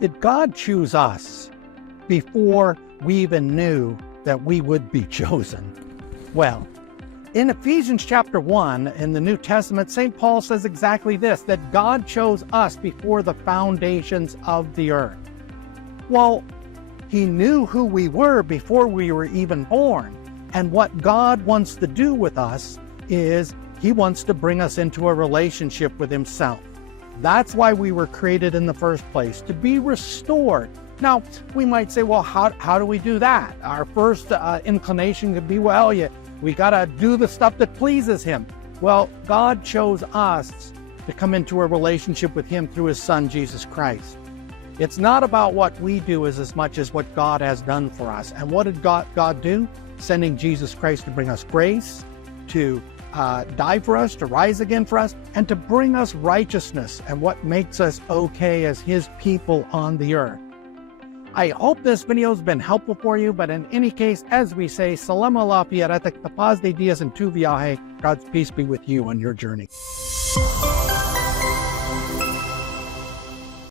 Did God choose us before we even knew that we would be chosen? Well, in Ephesians chapter 1 in the New Testament, St. Paul says exactly this, that God chose us before the foundations of the earth. Well, he knew who we were before we were even born. And what God wants to do with us is he wants to bring us into a relationship with himself. That's why we were created in the first place, to be restored. Now, we might say, well, how do we do that? Our first inclination could be, well, we got to do the stuff that pleases him. Well, God chose us to come into a relationship with him through his son, Jesus Christ. It's not about what we do as much as what God has done for us. And what did God do? Sending Jesus Christ to bring us grace, to die for us, to rise again for us, and to bring us righteousness and what makes us okay as his people on the earth. I hope this video has been helpful for you, but in any case, as we say, Salamu alaikum, paz de dias and tu viaje, God's peace be with you on your journey.